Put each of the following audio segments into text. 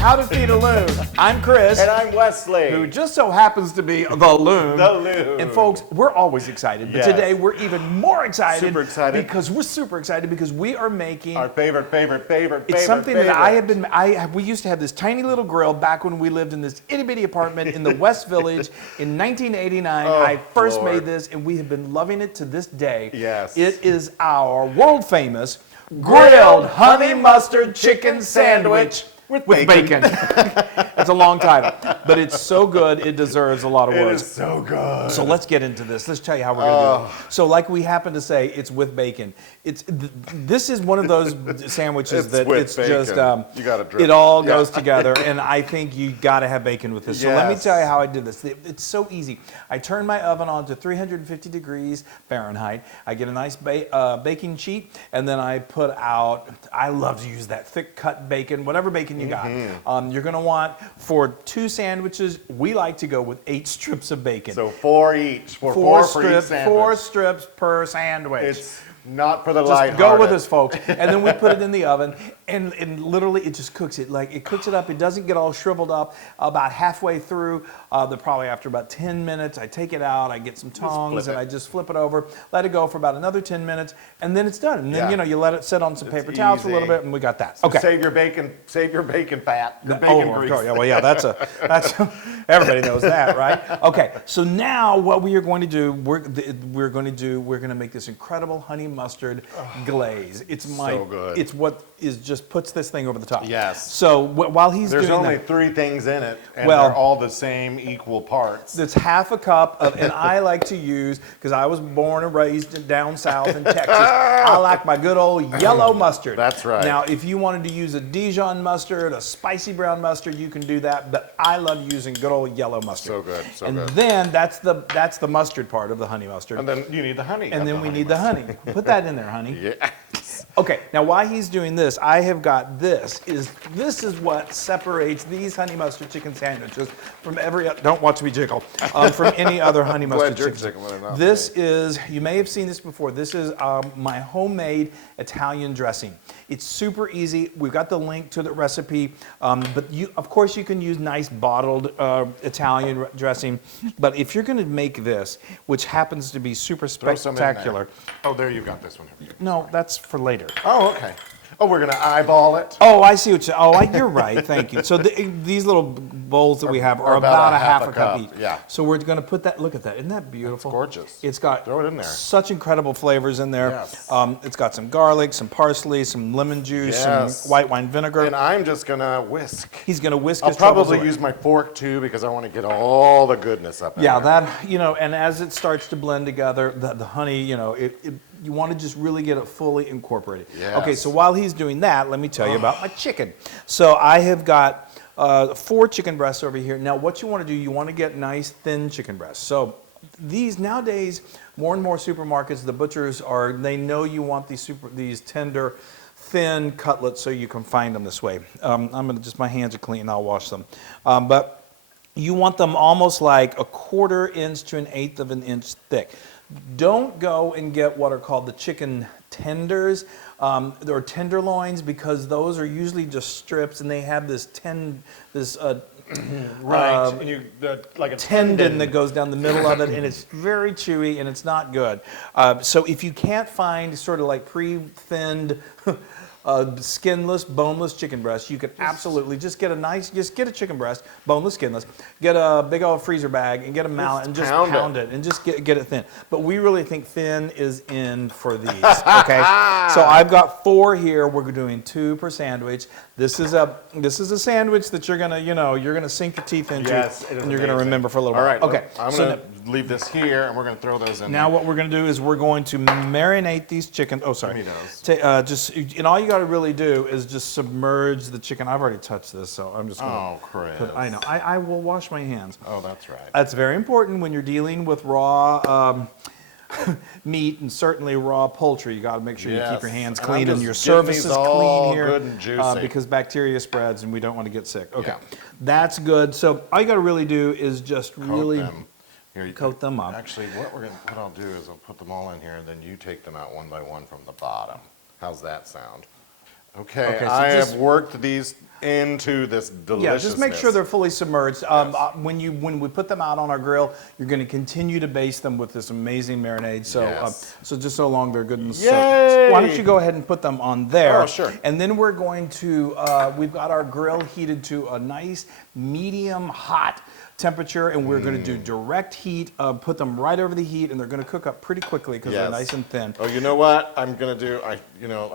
How to Feed a Loon. I'm Chris. And I'm Wesley. Who just so happens to be the Loon. The Loon. And folks, we're always excited, but today we're even more excited. Super excited. Because we're super excited because we are making our favorite. It's something that I have been, we used to have this tiny little grill back when we lived in this itty bitty apartment in the West Village in 1989. I first made this and we have been loving it to this day. Yes. It is our world famous grilled honey mustard chicken sandwich. With bacon. It's a long title, but it's so good it deserves a lot of words. It is so good. So let's get into this. Let's tell you how we're going to do it. So like we happen to say, it's with bacon. This is one of those sandwiches that it's just, you gotta drip. it all goes together, and I think you got to have bacon with this. So let me Yes. tell you how I did this. It's so easy. I turn my oven on to 350 degrees Fahrenheit. I get a nice baking sheet, and then I put out, I love to use that thick cut bacon, whatever bacon you got. You're going to want, for 2 sandwiches, we like to go with 8 strips of bacon. So 4 each. Four for each sandwich. 4 strips per sandwich. It's not for the Just lighthearted. go with us, folks. And then we put it in the oven, and literally it just cooks it. Like, it cooks it up. It doesn't get all shriveled up. About halfway through, probably after about 10 minutes, I take it out, I get some tongs, and I just flip it over, let it go for about another 10 minutes, and then it's done. And then, you let it sit on some paper towels for a little bit, and we got that. So okay. Save your bacon fat, your bacon grease. Yeah, well, yeah, that's everybody knows that, right? Okay, so now what we are going to do, we're going to make this incredible honey mustard glaze. It's so good. It's what just puts this thing over the top. Yes. So while he's There's doing only that, 3 things in it, and Well, they're all the same equal parts. it's half a cup of, and I like to use, because I was born and raised down south in Texas, I like my good old yellow mustard. That's right. Now, if you wanted to use a Dijon mustard, a spicy brown mustard, you can do that, but I love using good old yellow mustard. So good, so and good. then that's the mustard part of the honey mustard. And then you need the honey. And then we need the honey. Put that in there, honey. Yeah. Okay, now while he's doing this, I have got this is what separates these honey mustard chicken sandwiches from don't watch me jiggle, from any other honey mustard chicken. This is, you may have seen this before, this is my homemade Italian dressing. It's super easy. We've got the link to the recipe, but of course you can use nice bottled Italian dressing, but if you're gonna make this, which happens to be super spectacular. Oh, there you've got this one. No, that's for later. Oh, okay. Oh, we're going to eyeball it? Oh, I see what you're right. Thank you. So these little bowls that we have are about a half a cup each. Yeah. So we're going to put that, look at that. Isn't that beautiful? It's gorgeous. It's got Throw it in there. Such incredible flavors in there. Yes. It's got some garlic, some parsley, some lemon juice, some white wine vinegar. And I'm just going to whisk. He's going to whisk I'll his troubles probably away. use my fork too because I want to get all the goodness up in there. That, and as it starts to blend together, the honey, you want to just really get it fully incorporated. Yes. Okay, so while he's doing that, let me tell you about my chicken. So I have got 4 chicken breasts over here. Now what you want to do, you want to get nice thin chicken breasts. So these nowadays, more and more supermarkets, the butchers they know you want these tender, thin cutlets so you can find them this way. My hands are clean, I'll wash them. But you want them almost like a 1/4 inch to 1/8 of an inch thick. Don't go and get what are called the chicken tenders or tenderloins, because those are usually just strips and they have this right. Like a tendon that goes down the middle of it, and it's very chewy and it's not good. So if you can't find sort of like pre-thinned skinless, boneless chicken breast, you could absolutely just get a chicken breast, boneless, skinless, get a big old freezer bag and get a mallet and just pound it and just get it thin. But we really think thin is in for these, okay? So I've got 4 here. We're doing 2 per sandwich. This is a sandwich that you're gonna sink your teeth into, and you're gonna remember for a little while. All right. Okay. I'm gonna leave this here, and we're gonna throw those in. Now what we're going to do is we're going to marinate these chicken. Oh, sorry. Give me those. And all you got to really do is just submerge the chicken. I've already touched this, so I'm just going to. Oh, Chris. I know. I will wash my hands. Oh, that's right. That's very important when you're dealing with raw meat and certainly raw poultry. You got to make sure you keep your hands clean and your surfaces clean here, good and juicy. because bacteria spreads and we don't want to get sick. Okay, that's good. So all you got to really do is just coat them up. Actually, what I'll do is I'll put them all in here, and then you take them out one by one from the bottom. How's that sound? Okay, Okay, so I just- have worked these into this deliciousness. Yeah, just make sure they're fully submerged. When we put them out on our grill, you're going to continue to baste them with this amazing marinade. So, Yes. so just so long they're good and Yay! so why don't you go ahead and put them on there? Oh, sure. And then we're going to we've got our grill heated to a nice medium hot temperature, and we're going to do direct heat. Put them right over the heat, and they're going to cook up pretty quickly because they're nice and thin. Oh, you know what? I'm gonna do. I'm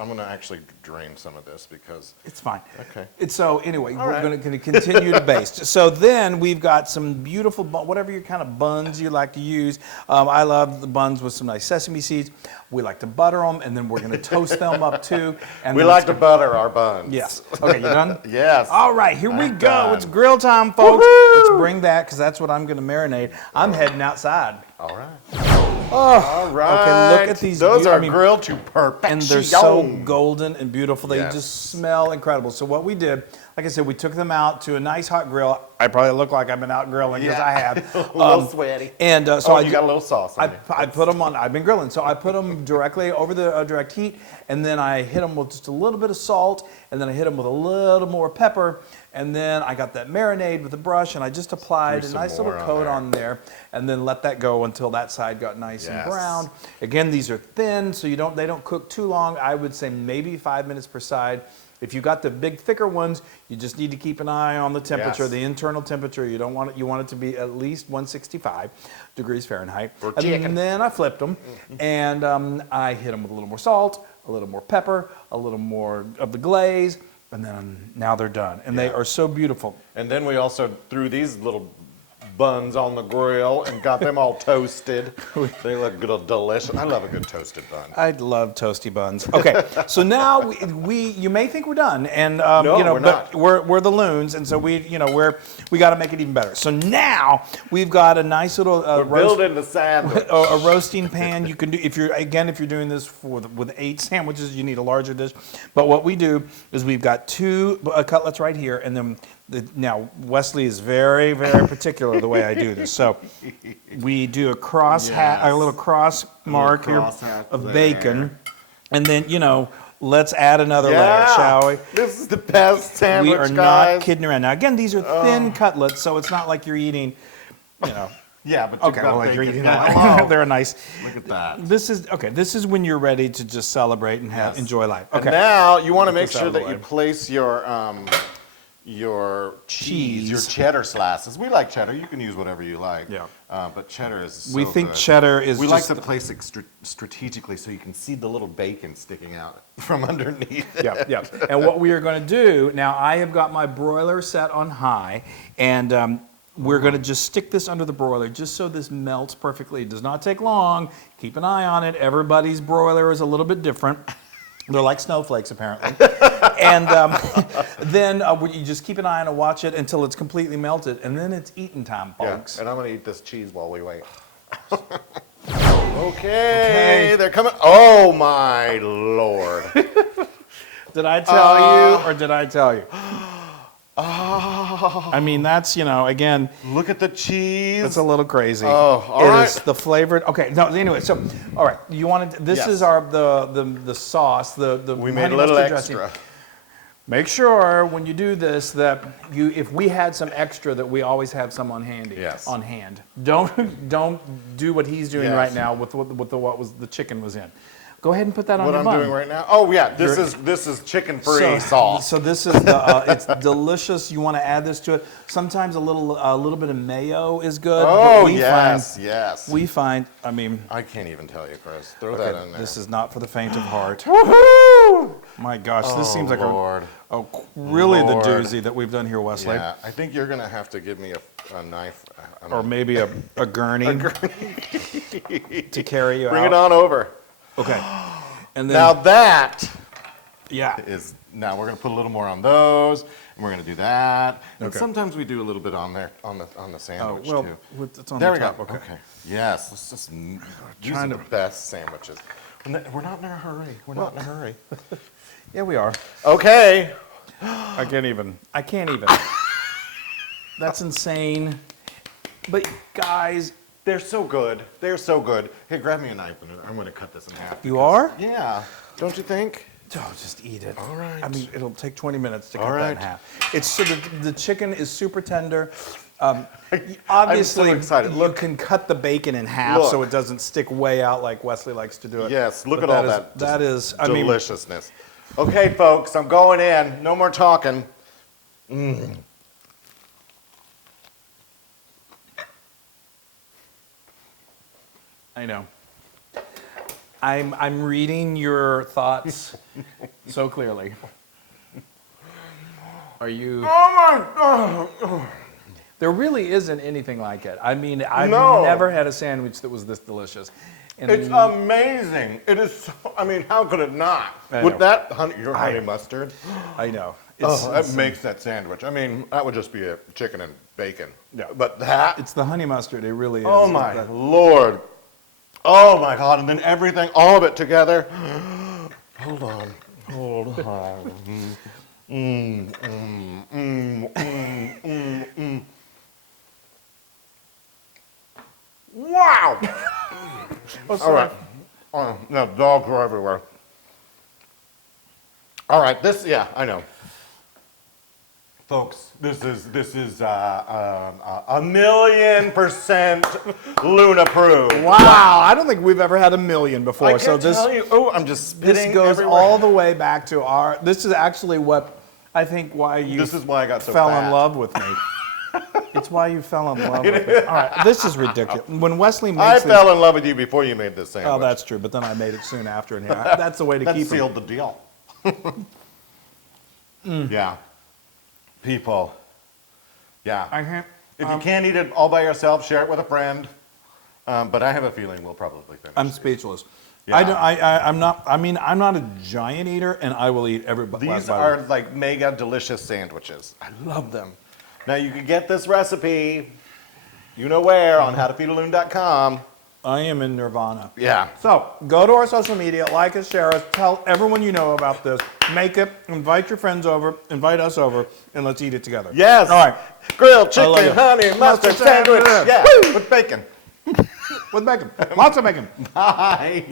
gonna actually drain some of this because It's fine. Okay. So anyway, we're right. going to continue to baste. So then we've got some beautiful, whatever your kind of buns you like to use. I love the buns with some nice sesame seeds. We like to butter them, and then we're going to toast them up too. And we then like it's to butter our buns. Yes. Okay, you done? Yes. All right, here we I'm go. done. It's grill time, folks. Woohoo! Let's bring that because that's what I'm going to marinate. I'm heading outside. All right. All right. Okay, look at these. Those are I mean, grilled to perfection. and they're so golden and beautiful. They Yes. just smell incredible. So what we did, like I said, we took them out to a nice hot grill. I probably look like I've been out grilling because I have. A little sweaty. And so You got a little sauce on you. I put them on. I've been grilling, so I put them directly over the direct heat, and then I hit them with just a little bit of salt, and then I hit them with a little more pepper, and then I got that marinade with a brush, and I just applied Threw a some nice little more on coat there. on there, and then let that go until that side got nice and Yes. brown. Again, these are thin, so they don't cook too long. I would say maybe 5 minutes per side. If you got the big thicker ones, you just need to keep an eye on the temperature, Yes. the internal temperature. You don't want it. You want it to be at least 165 degrees Fahrenheit. For And chicken. then I flipped them, and I hit them with a little more salt, a little more pepper, a little more of the glaze, and then now they're done. And they Yeah. are so beautiful. And then we also threw these little buns on the grill and got them all toasted. They look good, delicious. I love a good toasted bun. I love toasty buns. Okay, so now you may think we're done, and No, we're but not. we're the Loons, and so we got to make it even better. So now we've got a nice little We're roast. building the sandwich. A roasting pan. You can do if you're doing this with 8 sandwiches, you need a larger dish. But what we do is we've got 2 cutlets right here, and then now Wesley is very, very particular the way I do this. So we do a little cross mark here crosshatch of there. bacon, and then let's add another layer, shall we? This is the best sandwich, We are guys. not kidding around. Now again, these are thin cutlets, so it's not like you're eating, Yeah, but Okay, you've got well, like you're bacon. eating Yeah, a lot. hello. They're a nice. Look at that. This is when you're ready to just celebrate and Yes. enjoy life. And Okay. now you want to make this out sure of the that you way. place your cheese, your cheddar slices. We like cheddar. You can use whatever you like. Yeah. But cheddar is so We think good. cheddar is We just like to place it strategically so you can see the little bacon sticking out from underneath. yeah, yeah. And what we are going to do now, I have got my broiler set on high, and we're going to just stick this under the broiler just so this melts perfectly. It does not take long. Keep an eye on it. Everybody's broiler is a little bit different. They're like snowflakes, apparently. And then you just keep an eye on it, watch it until it's completely melted, and then it's eating time, Yeah, folks. and I'm going to eat this cheese while we wait. Okay, they're coming. Oh, my Lord. Did I tell you, or did I tell you? I mean, that's, again, Look at the cheese. it's a little crazy. Oh, all It right. is the flavored. Okay, no. Anyway, so all right, you wanted. This Yes. is the sauce. The We made honey a little mustard extra. dressing. Make sure when you do this that if we had some extra, that we always have some on handy. Yes. On hand. Don't do what he's doing Yes. right now with what was the chicken was in. Go ahead and put that on What your I'm bun. doing right now? Oh, yeah, this is chicken-free So, sauce. so this is it's delicious. You want to add this to it. Sometimes a little bit of mayo is good. Oh, but yes. We find. I mean, I can't even tell you, Chris. Throw that in there. this is not for the faint of heart. Woohoo! My gosh, this seems like Lord. really Lord. the doozy that we've done here, Wesley. Yeah, I think you're going to have to give me a knife. Or maybe a gurney to carry you Bring out. it on over. Okay. And then Now that yeah. now we're going to put a little more on those, and we're going to do that. And Okay. sometimes we do a little bit on there on the sandwich well, too. it's on There the we top. go. Okay. Yes, let's just these trying are to- the best sandwiches. We're not in a hurry. We're not in a hurry. Yeah, we are. Okay. I can't even. That's insane. But guys, They're so good. They're so good. Hey, grab me a knife and I'm going to cut this in half. you are? Yeah. Don't you think? Oh, just eat it. All right. I mean, it'll take 20 minutes to cut All that in right. half. It's so the chicken is super tender. Obviously, excited. you Look. can cut the bacon in half so Look. it doesn't stick way out like Wesley likes to do it. Yes, look But at all is- that. That is, I mean, deliciousness. Okay, folks, I'm going in. No more talking. I know. I'm reading your thoughts so clearly. Are you? Oh my God! There really isn't anything like it. I mean, I've No. never had a sandwich that was this delicious. And It's amazing. It is. So, I mean, how could it not? I know. With that honey mustard, I know. that makes that sandwich. I mean, that would just be a chicken and bacon. Yeah. But that. It's the honey mustard. It really is. Oh my Lord. Oh my God. And then everything, all of it together. Hold on. Hold on. Wow. Oh, All right. Oh, no, dogs are everywhere. All right, yeah, I know. Folks, this is 1,000,000% Loon approved. Wow, I don't think we've ever had 1,000,000 before. I can so this tell you. Oh, I'm just spitting this goes everywhere. all the way back to our. This is actually what I think why you. This is why I got so fell fat. in love with me. It's why you fell in love with me. All right, this is ridiculous. When Wesley I makes these, fell in love with you before you made this sandwich. oh, that's true. But then I made it soon after, and that's the way to That keep it. sealed the deal. Yeah. People. Yeah. I can't. If you can't eat it all by yourself, share it with a friend. But I have a feeling we'll probably finish. I'm speechless. Yeah. I'm not. I mean, I'm not a giant eater, and I will eat every. These are like mega delicious sandwiches. I love them. Now you can get this recipe, you know where, on howtofeedaloon.com. I am in nirvana. Yeah. So go to our social media, like us, share us, tell everyone you know about this. Make it. Invite your friends over. Invite us over, and let's eat it together. Yes. All right. Grilled I love chicken, you. honey, mustard sandwich. Yeah. With bacon. With bacon. Lots of bacon. Bye.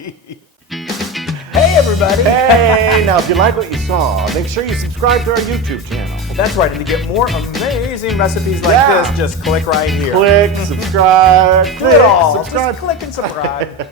Hey, everybody. Hey, now if you like what you saw, make sure you subscribe to our YouTube channel. That's right. And to get more amazing recipes like Yeah. this, just click right here. Click, subscribe, Do it all. subscribe. Just click and subscribe.